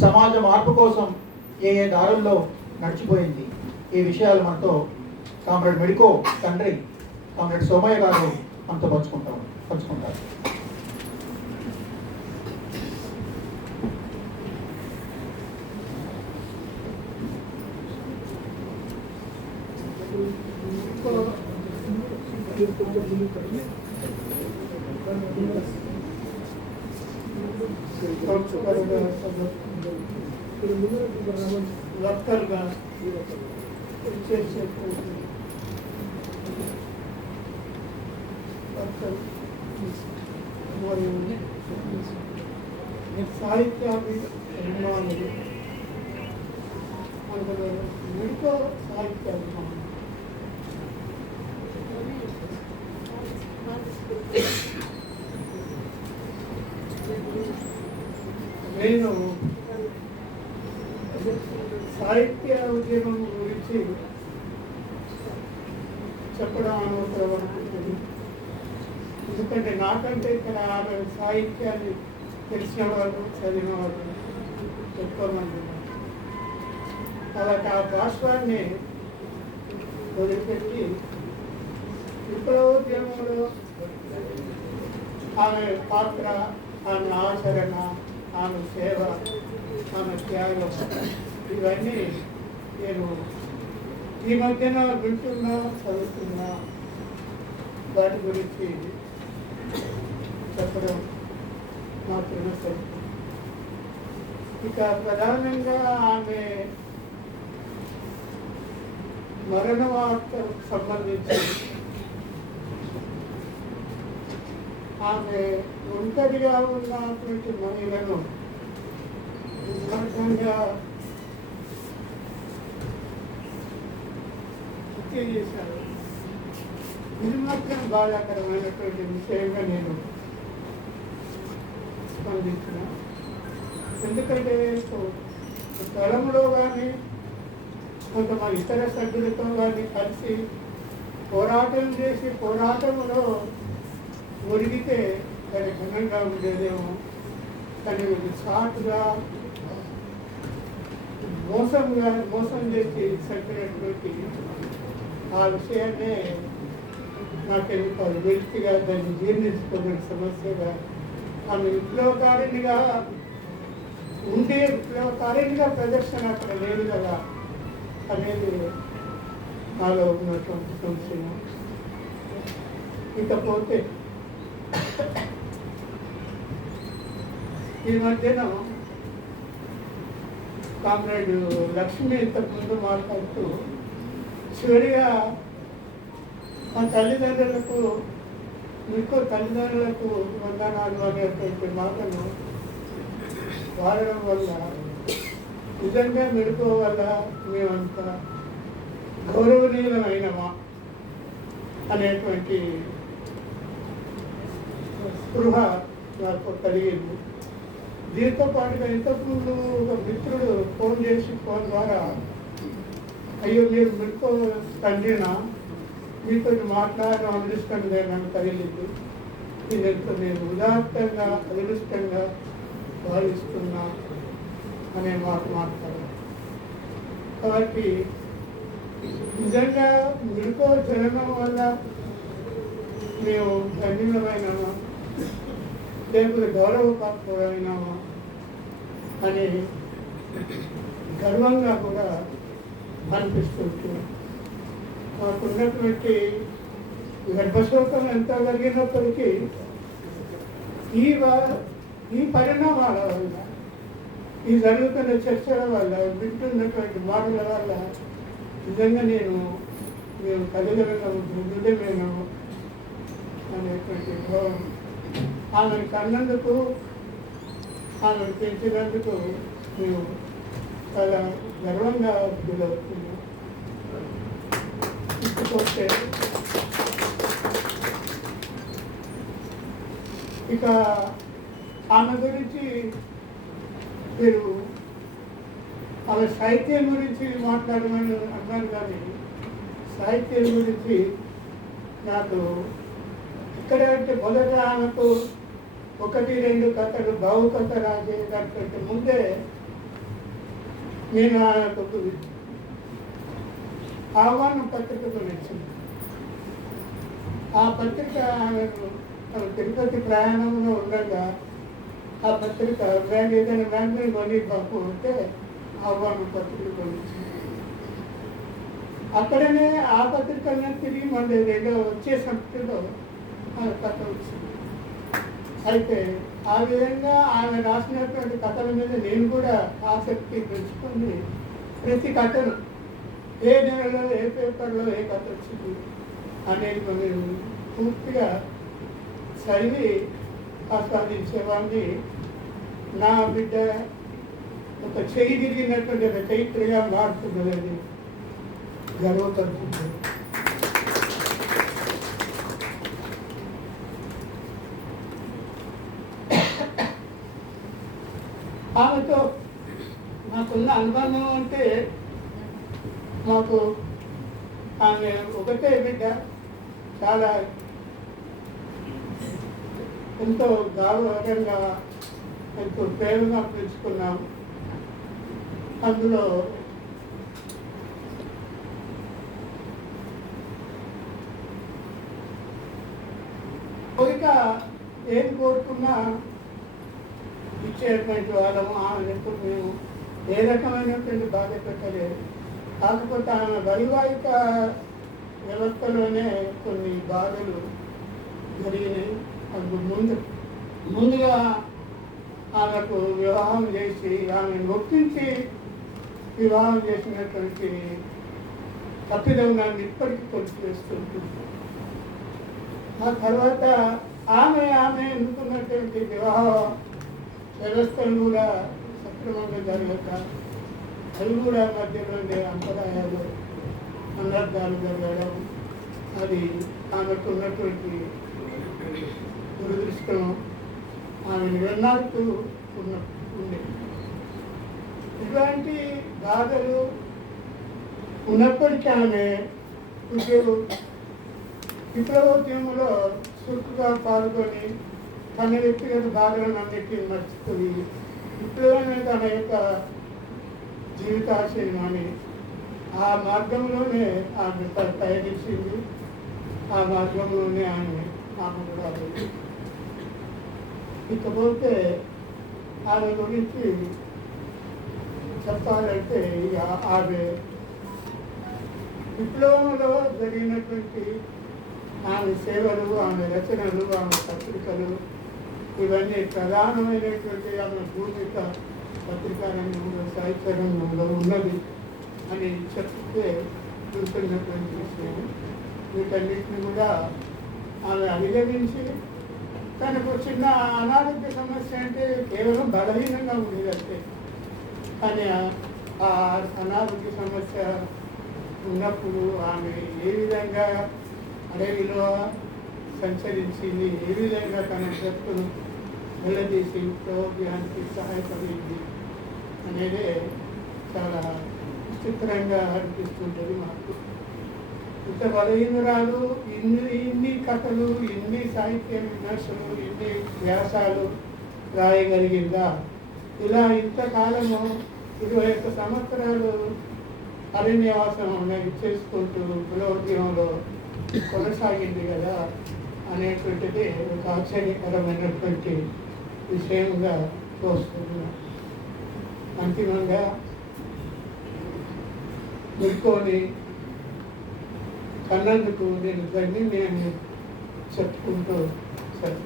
సమాజ మార్పు కోసం ఏ ఏ దారుల్లో నడిచిపోయింది? ఈ విషయాలు మనతో కామ్రేడ్ మెడికో తండ్రి కామ్రేడ్ సోమయ్య గారు మనతో పంచుకుంటాం పంచుకుంటారు. వర్కర్గా చేసే వర్కర్ మరియు సాహిత్యాన్ని అభిమానులు అందులో మిగతా సాహిత్య అభిమానులు నేను సాహిత్య ఉద్యమం గురించి చెప్పడం అనవసరం అనుకుంటుంది ఎందుకంటే నాకంటే ఇక్కడ ఆమె సాహిత్యాన్ని తెలిసిన వాళ్ళు చదివిన వాళ్ళు ఎక్కువ మంది ఉన్నారు. ఆ భాష్యాన్ని వదిలిపెట్టి విప్లవోద్యమంలో ఆమె పాత్ర ఆమె ఆచరణ ఆమె సేవ ఆమె త్యాగం ఇవన్నీ నేను ఈ మధ్యన వింటున్నా చదువుతున్నా. వాటి గురించి చెప్పడం మాత్రమే సరిపోతుంది ఇక ప్రధానంగా ఆమె మరణ వార్తకు సంబంధించి ఆమె ఒంటరిగా ఉన్నటువంటి మహిళను దుర్మార్గంగా హత్య చేశారు. ఇది మాత్రం బాధాకరమైనటువంటి విషయంగా నేను స్పందించిన ఎందుకంటే స్థలంలో కానీ కొంతమంది ఇతర సభ్యులతో కానీ కలిసి పోరాటం చేసి పోరాటంలో ఒరిగితే దాని భిన్నంగా ఉండేదేమో. కానీ ఇది షార్ట్గా మోసంగా మోసం చేసి చెప్పినటువంటి ఆ విషయాన్నే నాకు అది వ్యక్తిగా దాన్ని జీర్ణించుకున్న సమస్యగా ఆమె విప్లవకారిణిగా ఉండే విప్లవకారిణిగా ప్రదర్శన అక్కడ లేదు కదా అనేది నాలో ఉన్నటువంటి సంశయం. ఇకపోతే ఈ మధ్యన కామ్రేడ్ లక్ష్మి ఇంతకుముందు మాట్లాడుతూ చివరిగా మా తల్లిదండ్రులకు మీకు తల్లిదండ్రులకు వందనాలు అనేటువంటి మాటను వాడడం వల్ల నిజంగా మెడుకో వల్ల మేమంతా గౌరవనీయులమైనమా అనేటువంటి స్పృహ నాకు కలిగింది. దీంతో పాటుగా ఇంతకుముందు ఒక మిత్రుడు ఫోన్ చేసి ఫోన్ ద్వారా అయ్యో మీరు మీకు తండ్రినా? మీతో మాట్లాడడం అదృష్టంగా నన్ను తగిలింది ఇది ఎంతో నేను ఉదాత్తంగా అదృష్టంగా భావిస్తున్నా అనే మాట మాట్లాడారు. కాబట్టి నిజంగా మిడుకో జరగడం వల్ల మేము ధన్యమైన లేకపోతే గౌరవపాత్రమైనామా అని గర్వంగా కూడా అనిపిస్తుంది మాకున్నటువంటి గర్భశోకం ఎంత కలిగినప్పటికీ ఈ వా- ఈ పరిణామాల వల్ల ఈ జరుగుతున్న చర్చల వల్ల వింటున్నటువంటి మాటల వల్ల నిజంగా నేను మేము కలగలను మృదులమేను అనేటువంటి భావం ఆమెను కన్నందుకు ఆమెను పెంచినందుకు మేము చాలా గర్వంగా ఫీల్ ఇకపోతే ఇక ఆమె గురించి మీరు ఆమె సాహిత్యం గురించి మాట్లాడమని అన్నారు కానీ సాహిత్యం గురించి నాకు ఇక్కడ అంటే మొదట ఆమెకు ఒకటి రెండు కథలు భావుకథ రాసేటటువంటి ముందే నేను ఆయనకు ఒక ఆహ్వానం పత్రికతో నచ్చింది ఆ పత్రిక తిరుపతి ప్రయాణంలో ఉండగా ఆ పత్రిక బ్రాండ్ ఏదైనా బ్యాంక్ మీద కొని పంపు అంటే ఆహ్వానం పత్రిక కొనిచ్చింది అక్కడనే ఆ పత్రికనే తిరిగి మళ్ళీ రెండో వచ్చే సంస్థలో కథ వచ్చింది. అయితే ఆ విధంగా ఆమె రాసినటువంటి కథల మీద నేను కూడా ఆసక్తి పెంచుకొని ప్రతి కథను ఏ నెలలో ఏ పేపర్లో ఏ కథ వచ్చింది అనేది కొన్ని పూర్తిగా చదివి ఆస్వాదించేవాడిని. నా బిడ్డ ఒక చెయ్యి తిరిగినటువంటి ఒక చైత్రగా మారుతున్నది అది గర్వపడుతుంది ఆమెతో నాకున్న అనుబంధం అంటే మాకు ఆమె ఒకటే బిడ్డ. చాలా ఎంతో గౌరవంగా ఎంతో ప్రేమగా పెంచుకున్నాం. అందులో కోరిక ఏం కోరుకున్నా ఇచ్చేటువంటి వాళ్ళము ఆమె ఎప్పుడు మేము ఏ రకమైనటువంటి బాధ పెట్టలేదు. కాకపోతే ఆమె వైవాహిక వ్యవస్థలోనే కొన్ని బాధలు జరిగినాయి. అందుకు ముందు ముందుగా ఆమెకు వివాహం చేసి ఆమెను ఒప్పించి వివాహం చేసినటువంటి తప్పిదం నన్ను ఇప్పటికీ కొలిసి వేస్తుంటుంది ఆ తర్వాత ఆమె ఆమె ఎందుకున్నటువంటి వివాహ వ్యవస్థలు కూడా సక్రమంగా జరగక అవి కూడా మధ్యలో ఉండే అంతరాయాలు అనర్థాలు జరగడం అది ఆమెకు ఉన్నటువంటి దురదృష్టం ఆమెను వెన్నాడుతూ ఉన్న ఉండే. ఇలాంటి బాధలు ఉన్నప్పటికీ ఆమె ఇప్పుడు విప్లవోద్యమంలో చురుకుగా పాల్గొని తన వ్యక్తిగత బాధలను అన్నిటిని మర్చిపోయి విప్లవమే తన యొక్క జీవితాశయమని ఆ మార్గంలోనే ఆమె ప- పయనించింది ఆ మార్గంలోనే ఆమె ఆమె కూడా ఇకపోతే ఆమె గురించి చెప్పాలంటే ఇక ఆమె విప్లవంలో జరిగినటువంటి ఆమె సేవలు ఆమె రచనలు ఆమె పత్రికలు ఇవన్నీ ప్రధానమైనటువంటి ఆమె భూమిక పత్రికా రంగంలో సాహిత్య రంగంలో ఉన్నది అని చెప్తే చూస్తున్నటువంటి విషయం. వీటన్నిటిని కూడా ఆమె అధిగమించి తనకు చిన్న అనారోగ్య సమస్య అంటే కేవలం బలహీనంగా ఉండేది అంతే కానీ ఆ- అనారోగ్య సమస్య ఉన్నప్పుడు ఆమె ఏ విధంగా అడవిలో సంచరించింది ఏ విధంగా తన శక్తులు వెళ్ళదీసి ప్రయోగానికి సహాయపడింది అనేదే చాలా విచిత్రంగా అనిపిస్తుంటుంది మాకు. ఇంత బలహీనురాలు ఇన్ని ఇన్ని కథలు ఇన్ని సాహిత్య విమర్శలు ఇన్ని వ్యాసాలు రాయగలిగిందా? ఇలా ఇంతకాలము ఇరవై ఒక్క సంవత్సరాలు అరణ్యవాసం చేసుకుంటూ కులోద్యమంలో కొనసాగింది కదా అనేటువంటిది ఒక ఆశ్చర్యకరమైనటువంటి విషయంగా చూస్తున్నా. అంతిమంగా మెరుకొని కన్నందుకు నేను ధన్యం చెప్పుకుంటూ సరే